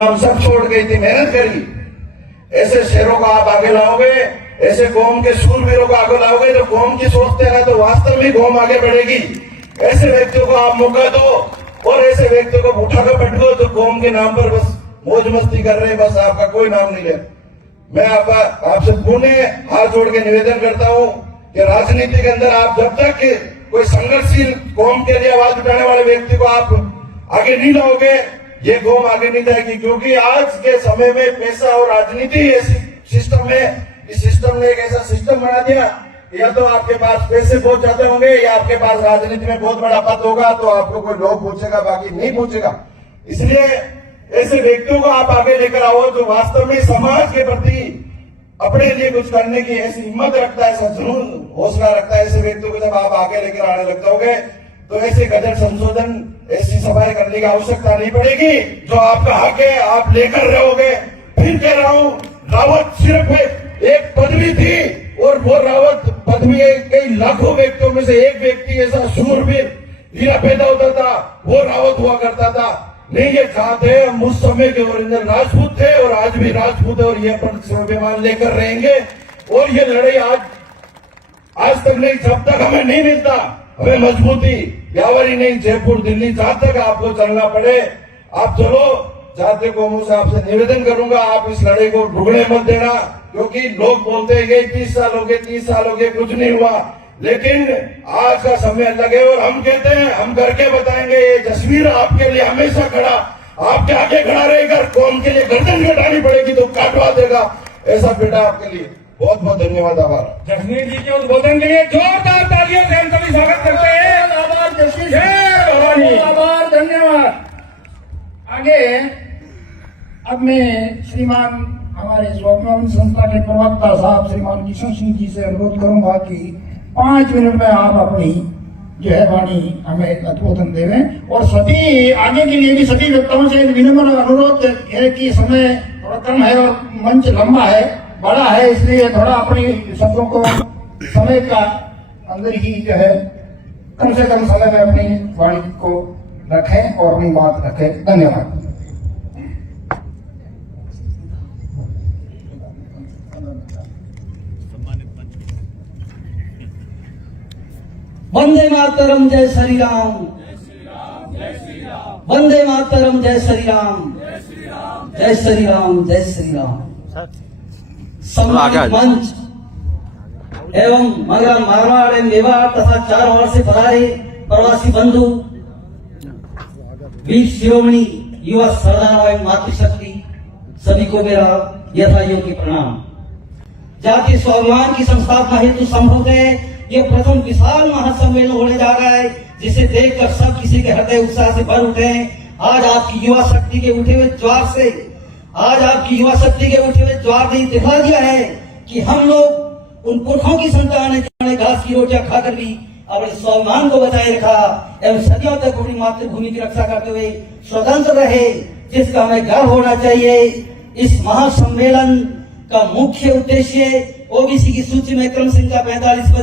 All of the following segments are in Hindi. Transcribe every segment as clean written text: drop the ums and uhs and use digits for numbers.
हम सब छोड़ गई थी, मेहनत करी। ऐसे शेरों को आप आगे लाओगे, ऐसे कौम के शूरवीरों को आगे लाओगे तो कौम की सोचते रहे तो वास्तव में कौम आगे बढ़ेगी। ऐसे व्यक्तियों को आप मौका दो और ऐसे व्यक्तियों को उठाकर बैठो तो कौम के नाम पर बस मौज मस्ती कर रहे हैं, बस आपका कोई नाम नहीं ले। मैं आपसे पुणे हाथ जोड़ के निवेदन करता हूं कि राजनीति के अंदर आप जब तक कोई संघर्षशील कौम के लिए आवाज उठाने वाले व्यक्ति को आप आगे नहीं लाओगे, ये कौम आगे नहीं जाएगी। क्योंकि आज के समय में पैसा और राजनीति ऐसी सिस्टम है, इस सिस्टम ने एक ऐसा सिस्टम बना दिया, या तो आपके पास पैसे बहुत ज्यादा होंगे या आपके पास राजनीति में बहुत बड़ा पद होगा तो आपको कोई लोग पूछेगा, बाकी नहीं पूछेगा। इसलिए ऐसे व्यक्तियों को आप आगे लेकर आओ जो वास्तव में समाज के प्रति अपने लिए कुछ करने की ऐसी हिम्मत रखता है, ऐसा जुनून हौसला रखता है। ऐसे व्यक्तियों को जब आप आगे लेकर आने लग जाओगे तो ऐसे गजट संशोधन, ऐसी सभाएं करने की आवश्यकता नहीं पड़ेगी। जो आपका हक है आप लेकर रहोगे। फिर कह रहा हूं, रावत सिर्फ एक पदवी थी और वो रावत पदवी कई लाखों व्यक्तियों में से एक व्यक्ति ऐसा शूरवीर वीरा पैदा होता था, वो रावत हुआ करता था। नहीं, ये चाहते हैं हम उस समय के ओरिजिनल राजपूत थे और आज भी राजपूत है और ये अपन स्वाभिमान लेकर रहेंगे। और ये लड़ाई आज तक नहीं, जब तक हमें नहीं मिलता, हमें मजबूती ब्यावरी नहीं, जयपुर दिल्ली जहां तक आपको चलना पड़े आप चलो। जाते कौमों से आपसे निवेदन करूंगा, आप इस लड़ाई को ढुकने मत देना। क्योंकि लोग बोलते हैं कि 30 साल हो गए, 30 साल हो गए, कुछ नहीं हुआ। लेकिन आज का समय लगे और हम कहते हैं, हम करके बताएंगे। ये जसवीर आपके लिए हमेशा खड़ा, आपके आगे खड़ा रहेगा। कौम के लिए गर्दन कटानी पड़ेगी तो काटवा देगा। ऐसा बेटा आपके लिए बहुत बहुत धन्यवाद, आभार। जसवीर जी के उद्बोधन के लिए जोरदार तालियों से हम सभी स्वागत करते हैं। आभार जसवीर जी, आभार, धन्यवाद। आगे अब मैं श्रीमान हमारे स्वाभिमान संस्था के प्रवक्ता साहब श्रीमान किशन सिंह जी से अनुरोध करूंगा कि 5 मिनट में आप अपनी जो है वाणी हमें उद्बोधन देवें। और सभी आगे के लिए भी सभी वक्ताओं से विनम्र अनुरोध है कि समय थोड़ा कम है और मंच लंबा है, बड़ा है, इसलिए थोड़ा अपनी शब्दों को समय का अंदर ही जो है कम से कम समय में अपनी वाणी को रखें और अपनी बात रखें। धन्यवाद। वंदे मातरम, जय श्री राम। वंदे मातरम, जय श्री राम। जय श्री राम, जय श्री राम। सम्मानित मंच एवं मगरा मारवाड़ एवं मेवाड़ तथा 4 ओर से पधारे प्रवासी बंधु, वीर शिरोमणि युवा सरदार एवं मातृशक्ति, सभी को मेरा यथायोग्य प्रणाम। जातीय स्वाभिमान की संस्थापना हेतु संभवतः ये प्रथम विशाल महासम्मेलन होने जा रहा है, जिसे देखकर सब किसी के हृदय उत्साह से भर उठे हैं। आज आपकी युवा शक्ति के उठे हुए ज्वार से, आज आपकी युवा शक्ति के उठे हुए ज्वार ने दिखा दिया है कि हम लोग उन पुरखों की संतान है जिन्होंने घास की रोटियां खाकर भी अपने स्वाभिमान को बचाए रखा एवं सदियों तक अपनी मातृभूमि की रक्षा करते हुए स्वतंत्र रहे, जिसका हमें गर्व होना चाहिए। इस महासम्मेलन का मुख्य उद्देश्य ओबीसी की सूची में क्रम संख्या 45 पर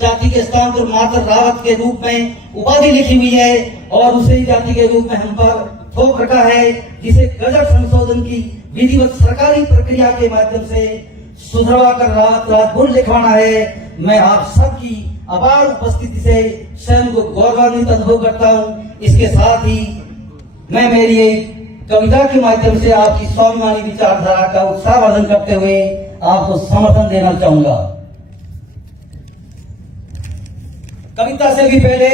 जाति के स्थान पर मात्र रावत के रूप में उपाधि लिखी हुई है और उसे जाति के रूप में हम पर थोप रखा है, जिसे गजट संशोधन की विधिवत सरकारी प्रक्रिया के माध्यम से सुधरवा कर रावत राजपुर लिखवाना है। मैं आप सबकी अपार उपस्थिति से स्वयं को गौरवान्वित अनुभव करता हूँ। इसके साथ ही मैं मेरी एक कविता के माध्यम से आपकी स्वाभिमानी विचारधारा का उत्साहवर्धन करते हुए आपको समर्थन देना चाहूंगा। कविता से भी पहले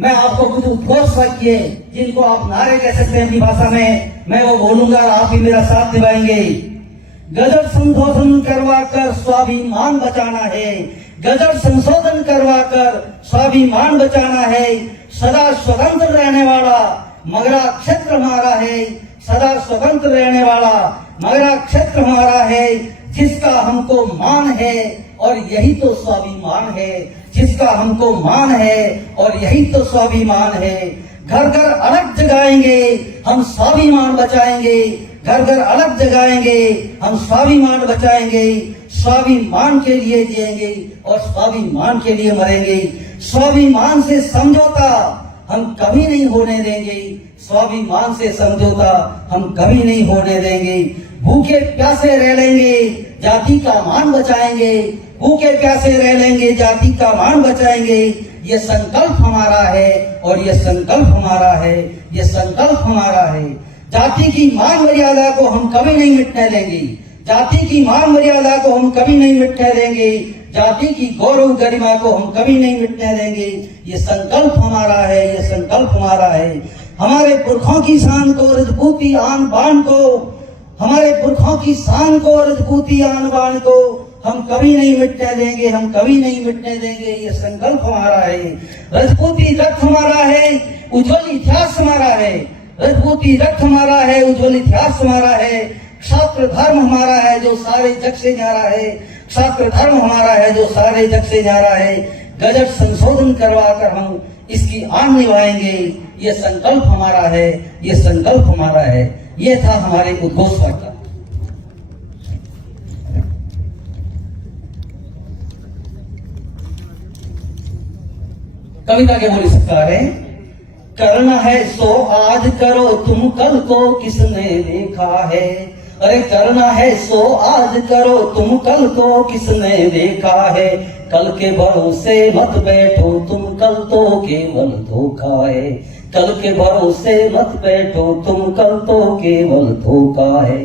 मैं आपको कुछ उद्घोष वाक्य जिनको आप नारे कह सकते हैं अपनी भाषा में, मैं वो बोलूंगा और आप भी मेरा साथ निभाएंगे। गजट संशोधन करवा कर स्वाभिमान बचाना है, गजट संशोधन करवा कर स्वाभिमान बचाना है। सदा स्वतंत्र रहने वाला मगरा क्षेत्र हमारा है, सदा स्वतंत्र रहने वाला मगरा क्षेत्र हमारा है, जिसका हमको मान है और यही तो स्वाभिमान है, जिसका हमको मान है और यही तो स्वाभिमान है। घर घर अलग जगाएंगे हम स्वाभिमान बचाएंगे, घर घर अलग जगाएंगे हम स्वाभिमान बचाएंगे। स्वाभिमान के लिए जिएंगे और स्वाभिमान के लिए मरेंगे। स्वाभिमान से समझौता हम कभी नहीं होने देंगे। स्वाभिमान से समझौता हम कभी नहीं होने देंगे। भूखे प्यासे रह लेंगे, जाति का मान बचाएंगे। भूखे प्यासे रह लेंगे, जाति का मान बचाएंगे। ये संकल्प हमारा है और ये संकल्प हमारा है, ये संकल्प हमारा है। जाति की मान मर्यादा को हम कभी नहीं मिटने देंगे। जाति की मान मर्यादा को हम कभी नहीं मिटने देंगे। जाति की गौरव गरिमा को हम कभी नहीं मिटने देंगे। ये संकल्प हमारा है, ये संकल्प हमारा है। हमारे पुरखों की शान को, रजपूती आन बान को, हमारे पुरखों की शान को, रजपूती आन बान को हम कभी नहीं मिटने देंगे, हम कभी नहीं मिटने देंगे। ये संकल्प हमारा है। रजपूती रक्त हमारा है, उज्जवल इतिहास हमारा है। रजपूती रक्त हमारा है, उज्जवल इतिहास हमारा है। क्षात्र धर्म हमारा है जो सारे जग से न्यारा है। क्षात्र धर्म हमारा है जो सारे जग से न्यारा है। गजट संशोधन करवा कर हम इसकी आन निभाएंगे। ये संकल्प हमारा है, ये संकल्प हमारा है। ये था हमारे उद्घोष वार्ता। कविता के बोली सरकार है। करना है सो आज करो तुम, कल को किसने देखा है। अरे करना है सो आज करो तुम, कल को किसने देखा है। कल के भरोसे मत बैठो तुम, कल तो केवल धोखा है। कल के भरोसे मत बैठो तुम, कल तो केवल धोखा है।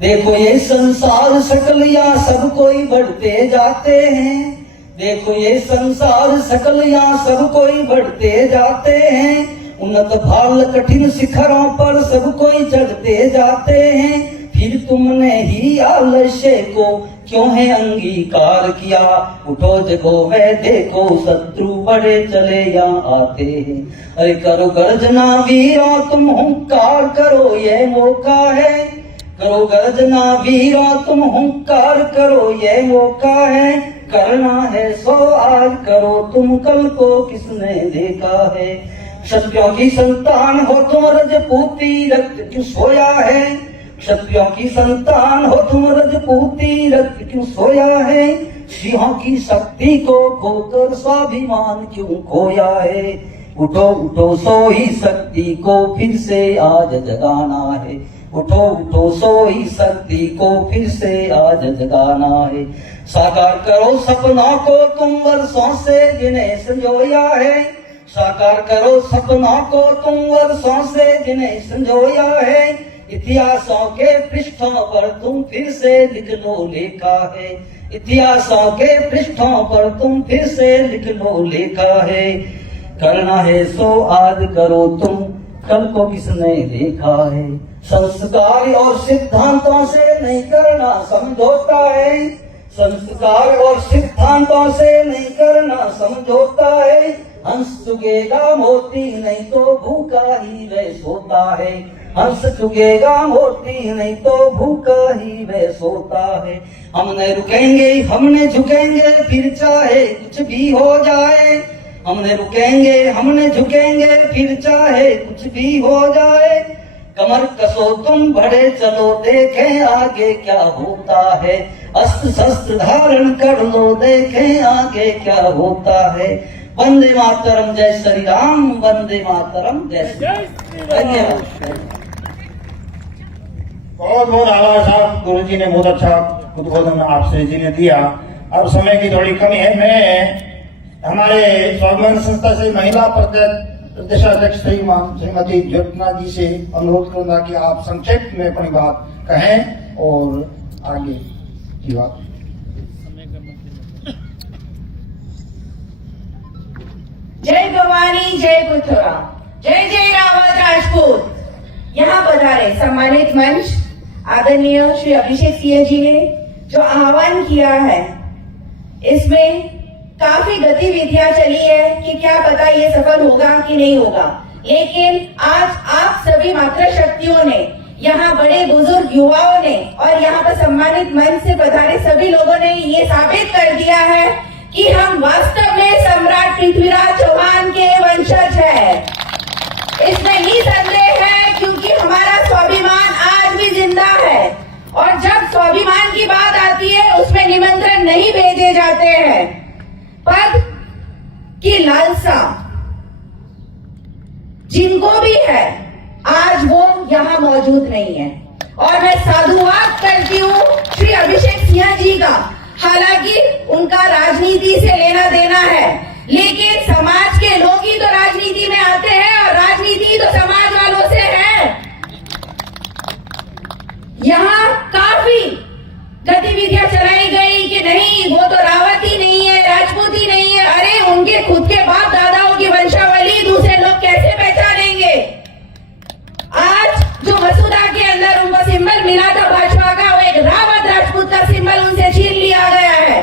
देखो ये संसार सकलियां सब कोई बढ़ते जाते हैं। देखो ये संसार सकलियां सब कोई बढ़ते जाते हैं। उन्नत भाल कठिन शिखरों पर सब कोई चढ़ते जाते हैं। फिर तुमने ही आलस्य को क्यों है अंगीकार किया। उठो जगो में देखो शत्रु बड़े चले यहाँ आते हैं। अरे करो गर्जना वीरों तुम हुंकार करो ये मौका है। करो गर्जना वीरों तुम हुंकार करो ये मौका है। करना है सो आज करो तुम, कल को किसने देखा है। क्षत्रियों की संतान हो तुम, रजपूती रक्त क्यों सोया है। क्षत्रियों की संतान हो तुम, रजपूती रक्त क्यों सोया है। सिंहों की शक्ति को खोकर स्वाभिमान क्यों खोया है। उठो उठो सो ही शक्ति को फिर से आज जगाना है। उठो उठो सो ही शक्ति को फिर से आज जगाना है। साकार करो सपनों को तुम, वर्षों से जिन्हें संजोया है। साकार करो सपनों को तुम, वर्षों से जिन्हें संजोया है। इतिहासों के पृष्ठों पर तुम फिर से लिख लो लेखा है। इतिहासों के पृष्ठों पर तुम फिर से लिख लो लेखा है। करना है सो आज करो तुम, कल को किसने देखा है। संस्कार और सिद्धांतों से नहीं करना समझौता है। संस्कार और सिद्धांतों से नहीं करना समझौता है। हंस चुगेगा मोती नहीं तो भूखा ही वह सोता है। हंस चुगेगा मोती नहीं तो भूखा ही वह सोता है। हम न रुकेंगे, हमने झुकेंगे फिर चाहे कुछ भी हो जाए। हमने रुकेंगे, हमने झुकेंगे फिर चाहे कुछ भी हो जाए। कमर कसो तुम बढ़े चलो, देखें आगे क्या होता है। अस्त्र शस्त्र धारण कर लो, देखें आगे क्या होता है। वंदे मातरम, जय श्री राम। वंदे मातरम, जय श्री राम। धन्यवाद। बहुत बहुत आभार साहब। गुरु जी ने बहुत अच्छा उद्बोधन आपसे जी ने दिया। अब समय की थोड़ी कमी है। मैं हमारे स्वाभिमान संस्था से महिला प्रदेशाध्यक्ष श्रीमती ज्योत्ना जी से अनुरोध करूंगा कि आप संक्षेप में अपनी बात कहें और आगे की बात। जय भवानी, जय पुथुरा, जय जय रावत राजपूत। यहाँ पधारे सम्मानित मंच आदरणीय श्री अभिषेक सिंह जी ने जो आह्वान किया है, इसमें काफी गतिविधियां चली है कि क्या पता ये सफल होगा कि नहीं होगा। लेकिन आज आप सभी मातृशक्तियों ने, यहाँ बड़े बुजुर्ग युवाओं ने और यहाँ पर सम्मानित मंच से पधारे सभी लोगों ने ये साबित कर दिया है कि हम वास्तव में सम्राट पृथ्वीराज चौहान के वंशज हैं। इसमें ही संदेह है क्योंकि हमारा स्वाभिमान आज भी जिंदा है और जब स्वाभिमान की बात आती है उसमें निमंत्रण नहीं भेजे जाते हैं। पद की लालसा, मौजूद नहीं है। और मैं साधुवाद करती हूँ श्री अभिषेक सिंह जी का। हालांकि उनका राजनीति से लेना देना है, लेकिन समाज के लोग ही तो राजनीति में आते हैं और राजनीति तो समाज वालों से है। यहाँ काफी गतिविधियां चलाई गई कि नहीं वो तो रावत ही नहीं है, राजपूत ही नहीं है। अरे उनके खुद के बाप दादाओं की वंशावली दूसरे लोग कैसे पहचानेंगे? आज जो मसूदा के अंदर उनको सिंबल मिला था भाजपा का, वो एक रावत राजपूत का सिंबल उनसे छीन लिया गया है।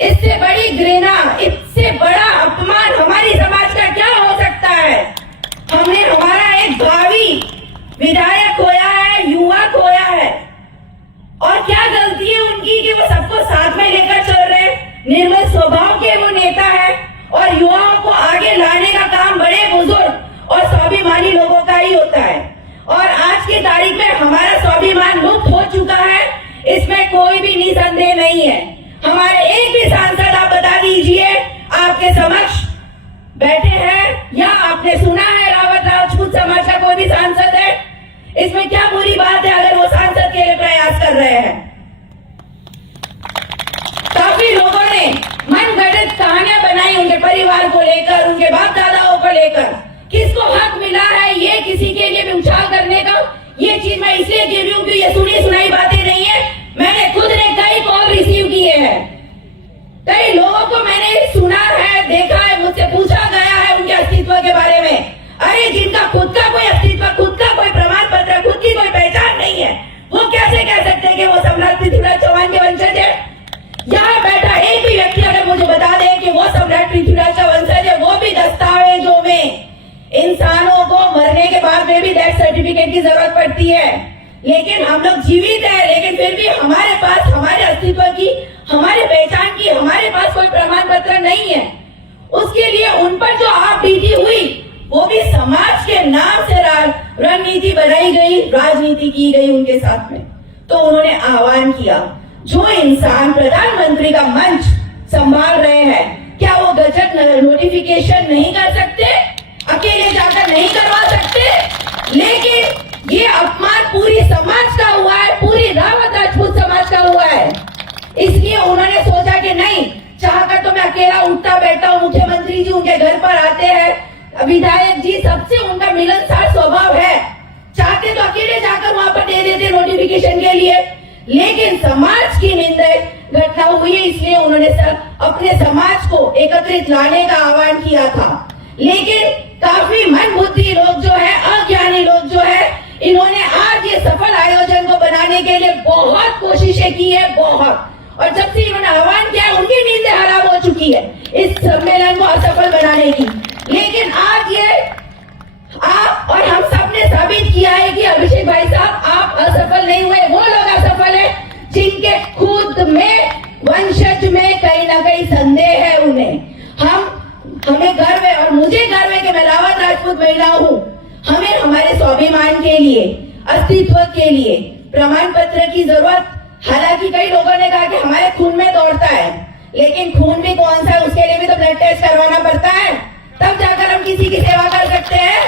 इससे बड़ी घृणा, इससे बड़ा अपमान हमारी समाज का क्या हो सकता है? हमने हमारा एक भावी विधायक खोया है, युवा खोया है, और क्या गलती है उनकी कि वो सबको साथ में लेकर चल रहे हैं। निर्मल स्वभाव के वो नेता है और युवाओं को आगे लाने का काम बड़े बुजुर्ग और स्वाभिमानी लोगों का ही होता है। और आज की तारीख में हमारा स्वाभिमान लुप्त हो चुका है, इसमें कोई भी निसंदेह नहीं है। हमारे एक भी सांसद आप बता दीजिए आपके समक्ष बैठे हैं या आपने सुना है रावत राजपूत समाज का कोई भी सांसद है? इसमें क्या बुरी बात है अगर वो सांसद के लिए प्रयास कर रहे हैं? काफी लोगों ने मनगढ़ंत कहानियां बनाई उनके परिवार को लेकर, उनके बाप दादाओं को लेकर। किसको हक मिला है ये किसी के लिए भी उछाल करने का? ये चीज मैं इसलिए कह रही हूँ कि ये सुनी सुनाई बातें नहीं है। मैंने खुद ने कई कॉल रिसीव किए हैं, कई लोगों को मैंने सुना है, देखा है, मुझसे पूछा गया है उनके अस्तित्व के बारे में। अरे जिनका खुद का कोई अस्तित्व, खुद का कोई प्रमाण पत्र, खुद की कोई पहचान नहीं है, वो कैसे कह सकते हैं कि वो सम्राट पृथ्वीराज चौहान के वंशज है? यहाँ बैठा एक भी व्यक्ति अगर मुझे बता दे कि वो सम्राट पृथ्वीराज का वंशज है, वो भी दस्तावेजों में इंसानों को मरने के बाद में भी डेथ सर्टिफिकेट की जरूरत पड़ती है। लेकिन हम लोग जीवित हैं, लेकिन फिर भी हमारे पास हमारे अस्तित्व की, हमारे पहचान की, हमारे पास कोई प्रमाण पत्र नहीं है। उसके लिए उन पर जो आप बीती हुई, वो भी समाज के नाम से रणनीति बनाई गई, राजनीति की गई उनके साथ में। तो उन्होंने आह्वान किया, जो इंसान प्रधानमंत्री का मंच संभाल रहे हैं, क्या वो गजट नोटिफिकेशन नहीं कर सकते? अकेले जाकर नहीं करवा सकते? लेकिन ये अपमान पूरी समाज का हुआ है, पूरी रावत राजपूत समाज का हुआ है। इसलिए उन्होंने सोचा कि नहीं, चाहकर तो मैं अकेला उठता बैठता हूँ, मुख्यमंत्री जी उनके घर पर आते हैं, विधायक जी सबसे उनका मिलनसार स्वभाव है, चाहते तो अकेले जाकर वहां पर दे देते नोटिफिकेशन के लिए। लेकिन समाज की निंदा घटना हुई है, इसलिए उन्होंने अपने समाज को एकत्रित लाने का आह्वान किया था। लेकिन काफी मन बुद्धि लोग जो है, अज्ञानी लोग जो है, इन्होंने आज ये सफल आयोजन को बनाने के लिए बहुत कोशिशें की है, बहुत। और जब से इन्होंने आह्वान किया, उनकी नींदें हराम हो चुकी है इस सम्मेलन को असफल बनाने की। लेकिन आज ये आप और हम सब ने साबित किया है कि अभिषेक भाई साहब आप असफल नहीं हुए, वो लोग असफल है जिनके खुद में वंशज में कहीं ना कहीं संदेह है उन्हें। हमें गर्व है और मुझे गर्व है कि मैं रावत राजपूत महिला हूँ। हमें हमारे स्वाभिमान के लिए, अस्तित्व के लिए प्रमाण पत्र की जरूरत, हालांकि कई लोगों ने कहा कि हमारे खून में दौड़ता है, लेकिन खून भी कौन सा है, उसके लिए भी तो ब्लड टेस्ट करवाना पड़ता है, तब जाकर हम किसी की सेवा कर सकते हैं।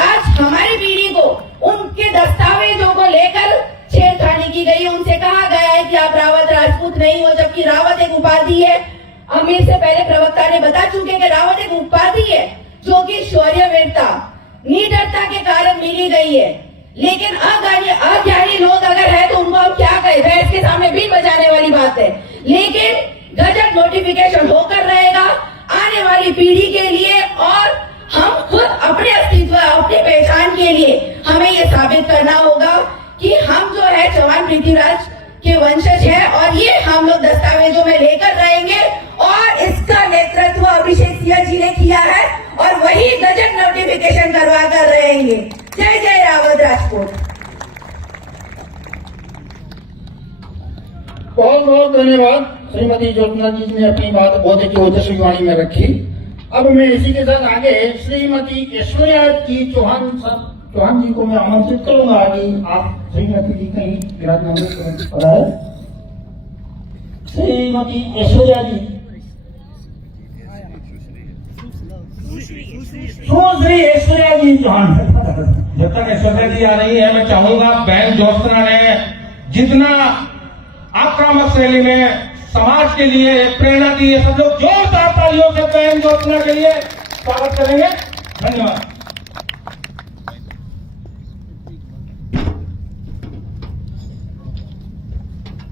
आज हमारी पीढ़ी को उनके दस्तावेजों को लेकर छेड़खानी की गई, उनसे कहा गया है कि आप रावत राजपूत नहीं हो, जबकि रावत एक उपाधि है। अमीर से पहले प्रवक्ता ने बता चुके कि रावत एक उपाधि है जो कि शौर्य, वीरता, निडरता के कारण मिली गई है। लेकिन अज्ञानी लोग अगर है तो उनको हम क्या कहें, भैंस के सामने बीन बजाने वाली बात है। लेकिन गजट नोटिफिकेशन होकर रहेगा आने वाली पीढ़ी के लिए, और हम खुद अपने अस्तित्व, अपनी पहचान के लिए हमें ये साबित करना होगा कि हम जो है चौहान पृथ्वीराज के वंशज है, और ये हम लोग दस्तावेजों में लेकर रहेंगे। और इसका नेतृत्व अभिषेक सिंह जी ने किया है और वही गजट नोटिफिकेशन करवा कर रहेंगे। जय जय रावत राजपूत। बहुत बहुत धन्यवाद। श्रीमती ज्योत्ना जी ने अपनी बात बहुत ही ओजस्वी वाणी में रखी। अब मैं इसी के साथ आगे श्रीमती ऐश्वर्या जी चौहान जी को मैं आमंत्रित करूंगा। आगे आप श्रीमती जी कहीं विराजमान पधारे। श्रीमती ऐश्वर्या जी। सुश्री ऐश्वर्या जी चौहान। जब तक ऐश्वर्या जी आ रही है, मैं चाहूंगा बहन ज्योत्सना ने जितना आक्रामक शैली में समाज के लिए प्रेरणा दी है, सब लोग जोरदार तालियों से बहन ज्योत्सना के लिए स्वागत करेंगे। धन्यवाद।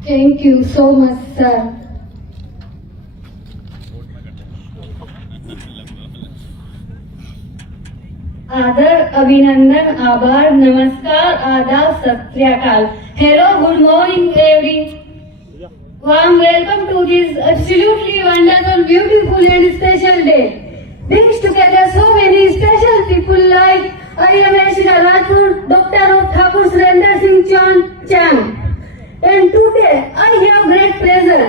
Thank you so much, sir. आदर, अभिनंदन, आभार, नमस्कार, आदाब, सत श्री अकाल. Hello, good morning, everyone. Warm welcome to this absolutely wonderful, beautiful and special day. Brings together so many special people like IMS Rajpur, Dr. of Thakur Surendra Singh Chang. And today I have great pleasure.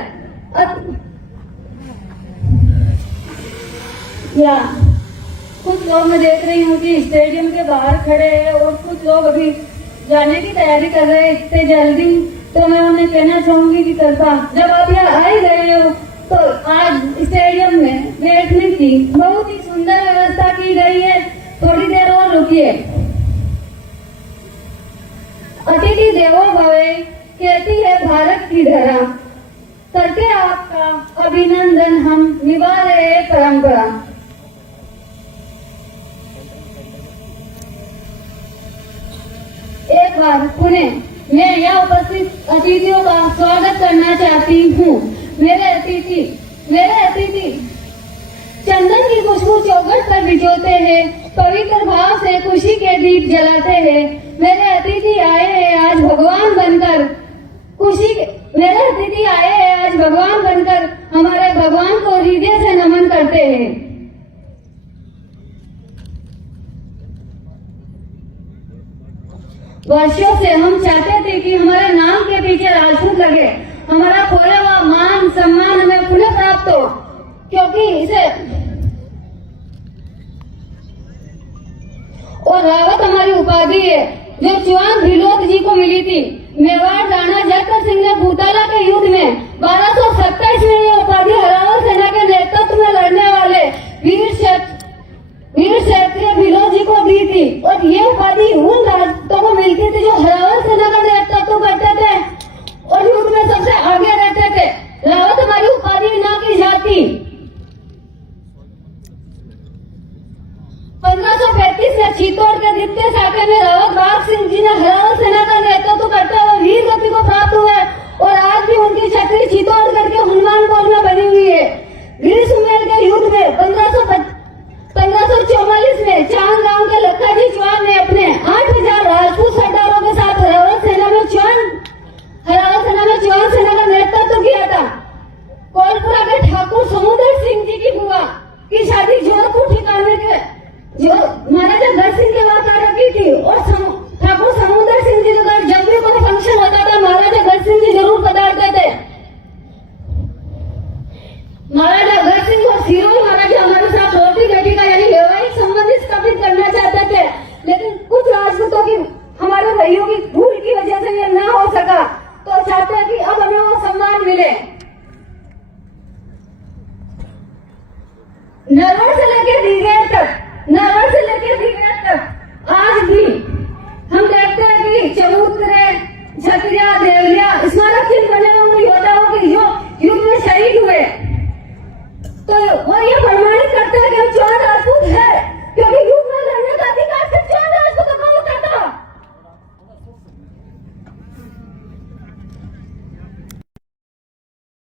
कुछ लोग मैं देख रही हूँ कि स्टेडियम के बाहर खड़े हैं और कुछ लोग अभी जाने की तैयारी कर रहे हैं इतने जल्दी। तो मैं उन्हें कहना चाहूंगी कि कृपा जब आप यहाँ आ गए हो तो आज स्टेडियम में बैठने की बहुत ही सुंदर व्यवस्था की गई है। थोड़ी देर और रुकिए। अतिथि देवो भवे कहती है भारत की धरा, करके आपका अभिनंदन हम निभा रहे हैं परंपरा। एक बार पुनः मैं यहाँ उपस्थित अतिथियों का स्वागत करना चाहती हूँ। मेरे अतिथि चंदन की खुशबू चौखट पर बिछोते हैं, पवित्र भाव से खुशी के दीप जलाते हैं। मेरे अतिथि आए हैं आज भगवान बनकर हमारे भगवान को हृदय से नमन करते हैं। वर्षों से हम चाहते थे कि हमारे नाम के पीछे राजपूत लगे, हमारा खोया हुआ मान सम्मान हमें पुनः प्राप्त हो, क्योंकि इसे और रावत हमारी उपाधि है जो चौहान भिलोत जी को मिली थी। मेवाड़ राणा जयकर सिंह ने भूताला के युद्ध में 1227 में